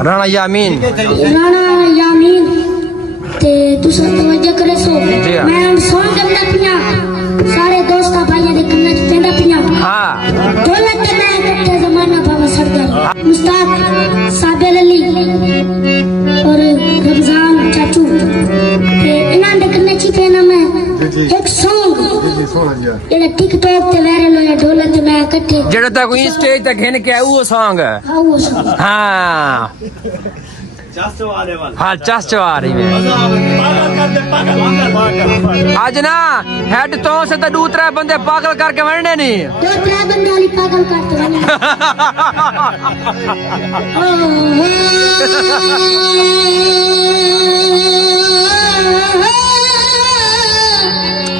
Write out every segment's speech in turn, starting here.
राणा यामीन ते तुसा तवज्जो करे सो मैं सॉन्ग करना पिया सारे दोस्ता भाइयों दे कन्ने च पेंदा पिया हां दौलत ते मैं कट्टे जमाना बाबा सरदार मुस्ताक साबिर अली और रमजान चाचू ते इन्हां दे कन्ने च पेना मैं एक सॉन्ग जेड़ा टिकटॉक ते वायरल होया दौलत ते मैं कट्टे जेड़ा ता कोई स्टेज ते घेन के वो सॉन्ग हां हाँ चस आ रही है आज ना हेड तो से तो 2-3 बंदे पागल करके वरने नहीं 2-3 बंदे वाली पागल करते वरने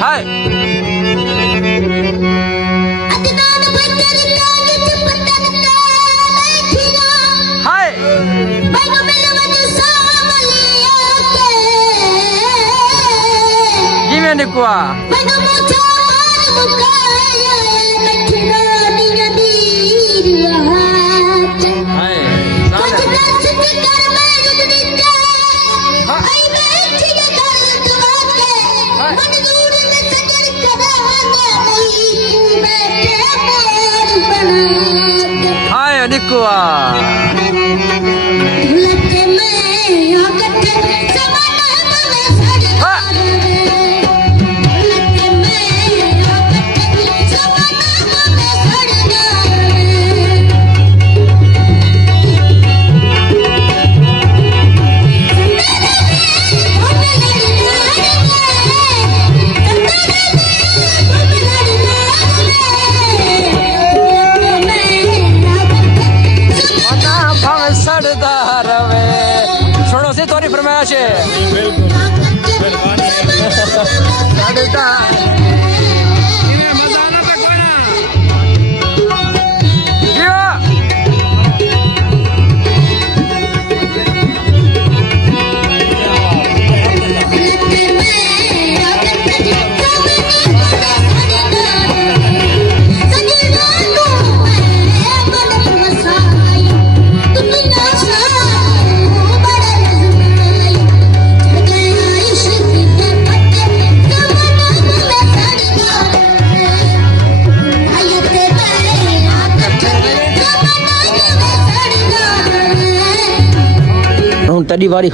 हाय हाय निकुआ हाय निकुआ छोड़ो से तोरी फरमाइश है तड़ी वारी